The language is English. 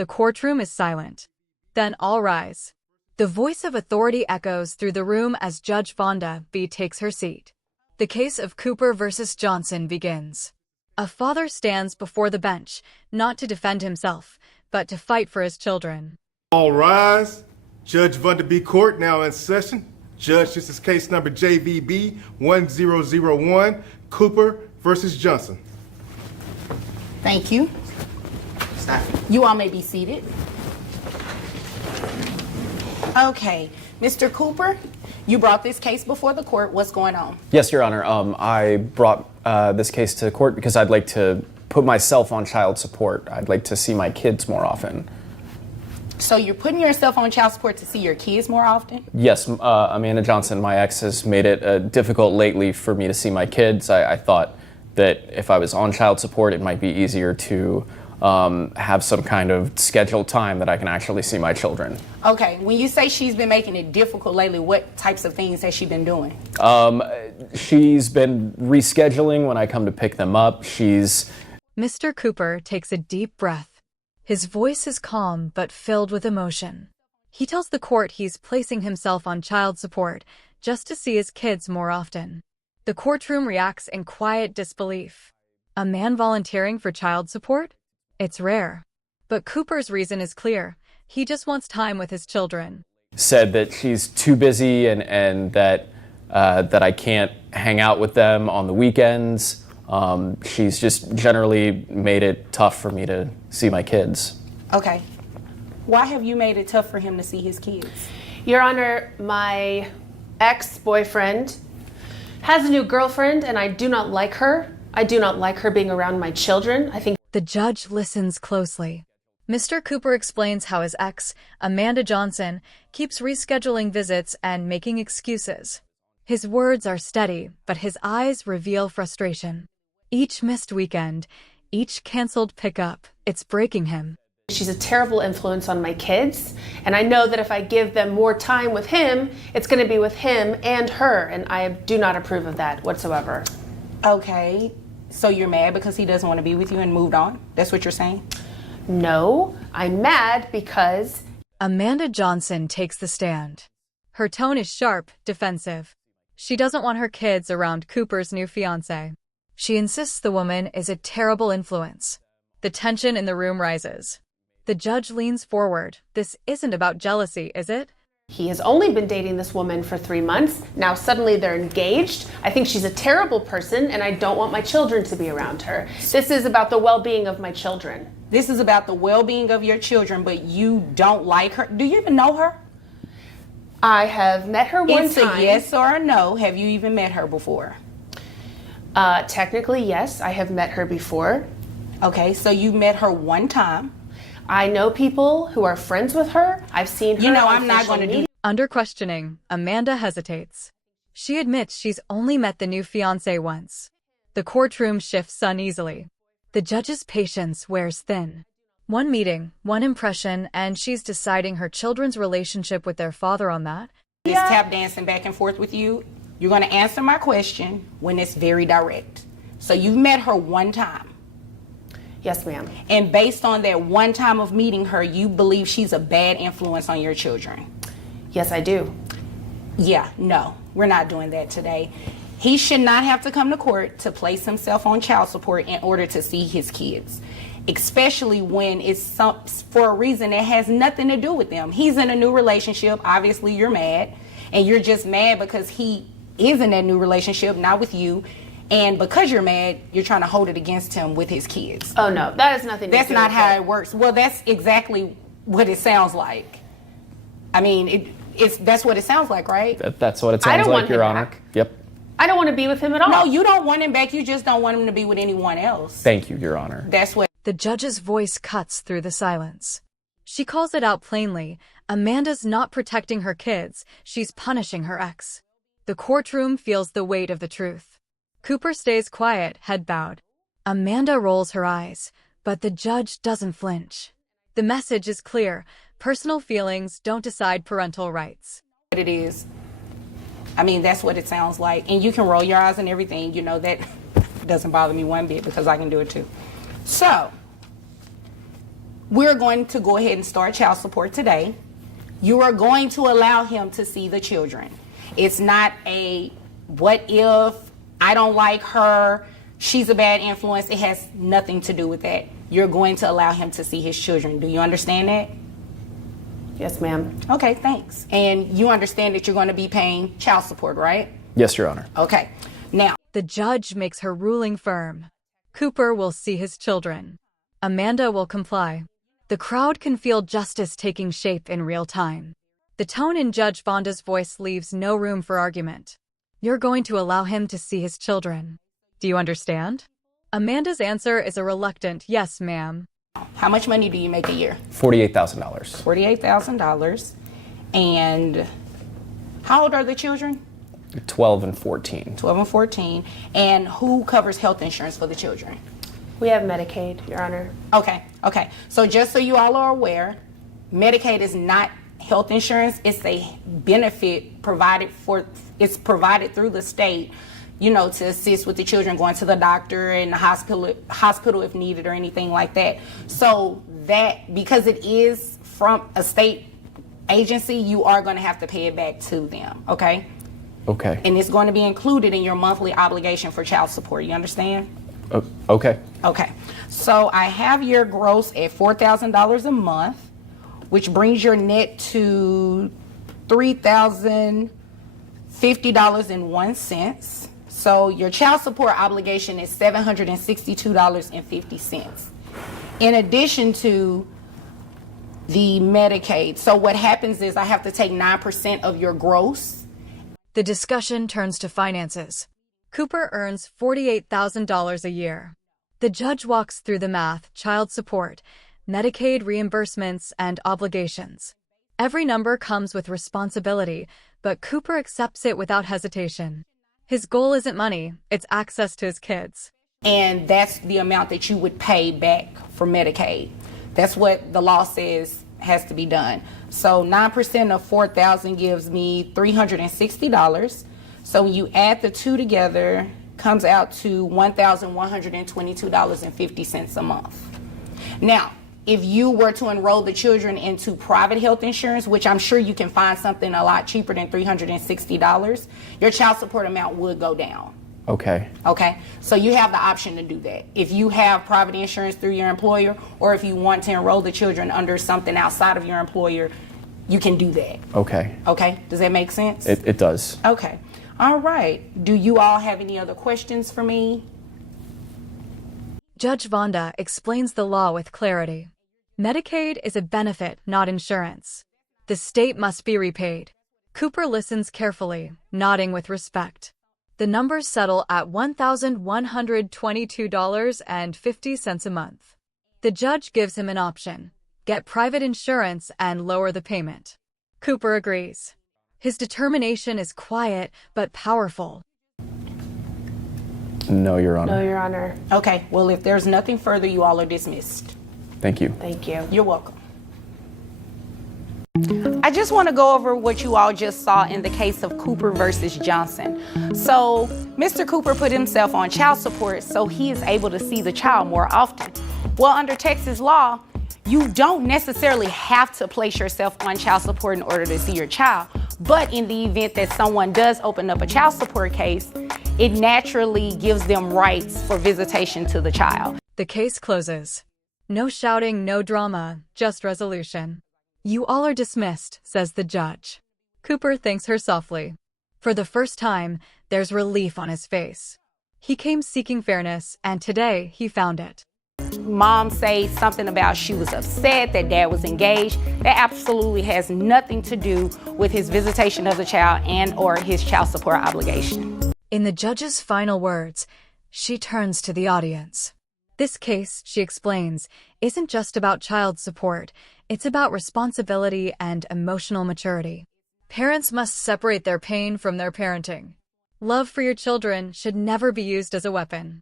The courtroom is silent. Then all rise. The voice of authority echoes through the room as Judge Vonda B. takes her seat. The case of Cooper versus Johnson begins. A father stands before the bench, not to defend himself, but to fight for his children. All rise. Judge Vonda B. Court now in session. Judge, this is case number JVB 1001, Cooper versus Johnson. Thank you. You all may be seated. Okay, Mr. Cooper, you brought this case before the court. What's going on? Yes, Your Honor. I brought this case to court because I'd like to put myself on child support. I'd like to see my kids more often. So you're putting yourself on child support to see your kids more often? Yes, Amanda Johnson, my ex, has made it difficult lately for me to see my kids. I thought that if I was on child support, it might be easier to have some kind of scheduled time that I can actually see my children. Okay, when you say she's been making it difficult lately, what types of things has she been doing? She's been rescheduling when I come to pick them up. Mr. Cooper takes a deep breath. His voice is calm but filled with emotion. He tells the court he's placing himself on child support just to see his kids more often. The courtroom reacts in quiet disbelief. A man volunteering for child support? It's rare. But Cooper's reason is clear. He just wants time with his children. Said that she's too busy and that I can't hang out with them on the weekends. She's just generally made it tough for me to see my kids. Okay. Why have you made it tough for him to see his kids? Your Honor, my ex-boyfriend has a new girlfriend and I do not like her. I do not like her being around my children. I think the judge listens closely. Mr. Cooper explains how his ex, Amanda Johnson, keeps rescheduling visits and making excuses. His words are steady, but his eyes reveal frustration. Each missed weekend, each canceled pickup, it's breaking him. She's a terrible influence on my kids, and I know that if I give them more time with him, it's going to be with him and her, and I do not approve of that whatsoever. Okay, so you're mad because he doesn't want to be with you and moved on? That's what you're saying? No, I'm mad because Amanda Johnson takes the stand. Her tone is sharp, defensive. She doesn't want her kids around Cooper's new fiancé. She insists the woman is a terrible influence. The tension in the room rises. The judge leans forward. This isn't about jealousy, is it? He has only been dating this woman for 3 months. Now suddenly they're engaged. I think she's a terrible person and I don't want my children to be around her. This is about the well-being of my children. This is about the well-being of your children, but you don't like her? Do you even know her? I have met her one time. It's a yes or a no. Have you even met her before? Technically, yes. I have met her before. Okay, so you met her one time. I know people who are friends with her. I've seen her. You know, on I'm not social going to do. Under questioning, Amanda hesitates. She admits she's only met the new fiancé once. The courtroom shifts uneasily. The judge's patience wears thin. One meeting, one impression, and she's deciding her children's relationship with their father on that. This tap dancing back and forth with you. You're going to answer my question when it's very direct. So you've met her one time. Yes, ma'am. And based on that one time of meeting her, you believe she's a bad influence on your children? Yes, I do. Yeah, no, we're not doing that today. He should not have to come to court to place himself on child support in order to see his kids, especially when it's for a reason that has nothing to do with them. He's in a new relationship. Obviously, you're mad, and you're just mad because he is in that new relationship, not with you. And because you're mad, you're trying to hold it against him with his kids. Oh, no, that has nothing to do with it. That's not how it works. Well, that's exactly what it sounds like. I mean, that's what it sounds like, right? That's what it sounds like, Your Honor. Back. Yep. I don't want to be with him at all. No, you don't want him back. You just don't want him to be with anyone else. Thank you, Your Honor. That's what. The judge's voice cuts through the silence. She calls it out plainly. Amanda's not protecting her kids. She's punishing her ex. The courtroom feels the weight of the truth. Cooper stays quiet, head bowed. Amanda rolls her eyes, but the judge doesn't flinch. The message is clear. Personal feelings don't decide parental rights. What it is. I mean, that's what it sounds like. And you can roll your eyes and everything. You know, that doesn't bother me one bit because I can do it too. So, We're going to go ahead and start child support today. You are going to allow him to see the children. It's not a what if, I don't like her, she's a bad influence. It has nothing to do with that. You're going to allow him to see his children. Do you understand that? Yes, ma'am. Okay, thanks. And you understand that you're going to be paying child support, right? Yes, Your Honor. Okay. Now, The judge makes her ruling firm. Cooper will see his children. Amanda will comply. The crowd can feel justice taking shape in real time. The tone in Judge Vonda's voice leaves no room for argument. You're going to allow him to see his children. Do you understand? Amanda's answer is a reluctant yes, ma'am. how much money do you make a year? $48,000. $48,000. And how old are the children? 12 and 14. 12 and 14. And who covers health insurance for the children? We have Medicaid, Your Honor. Okay. So just so you all are aware, Medicaid is not health insurance. It's a benefit provided through the state, to assist with the children going to the doctor and the hospital if needed or anything like that. So that, because it is from a state agency, you are going to have to pay it back to them, okay? Okay. And it's going to be included in your monthly obligation for child support. You understand? Okay. Okay. So I have your gross at $4,000 a month, which brings your net to $3,050.01. So your child support obligation is $762.50. In addition to the Medicaid. So what happens is I have to take 9% of your gross. The discussion turns to finances. Cooper earns $48,000 a year. The judge walks through the math, child support, Medicaid reimbursements, and obligations. Every number comes with responsibility, but Cooper accepts it without hesitation. His goal isn't money, it's access to his kids. And that's the amount that you would pay back for Medicaid. That's what the law says has to be done. So 9% of $4,000 gives me $360. So when you add the two together, comes out to $1,122.50 a month. Now, if you were to enroll the children into private health insurance, which I'm sure you can find something a lot cheaper than $360, your child support amount would go down. Okay. Okay, so you have the option to do that. If you have private insurance through your employer, or if you want to enroll the children under something outside of your employer, you can do that. Okay. Okay, does that make sense? It does. Okay, all right. Do you all have any other questions for me? Judge Vonda explains the law with clarity. Medicaid is a benefit, not insurance. The state must be repaid. Cooper listens carefully, nodding with respect. The numbers settle at $1,122.50 a month. The judge gives him an option: get private insurance and lower the payment. Cooper agrees. His determination is quiet but powerful. No, Your Honor. No, Your Honor. Okay, well, if there's nothing further, you all are dismissed. Thank you. Thank you. You're welcome. I just want to go over what you all just saw in the case of Cooper versus Johnson. So, Mr. Cooper put himself on child support so he is able to see the child more often. Well, under Texas law, you don't necessarily have to place yourself on child support in order to see your child. But in the event that someone does open up a child support case, it naturally gives them rights for visitation to the child. The case closes. No shouting, no drama, just resolution. You all are dismissed, says the judge. Cooper thanks her softly. For the first time, there's relief on his face. He came seeking fairness, and today he found it. Mom say something about she was upset that dad was engaged. That absolutely has nothing to do with his visitation of the child and or his child support obligation. In the judge's final words, she turns to the audience. This case, she explains, isn't just about child support. It's about responsibility and emotional maturity. Parents must separate their pain from their parenting. Love for your children should never be used as a weapon.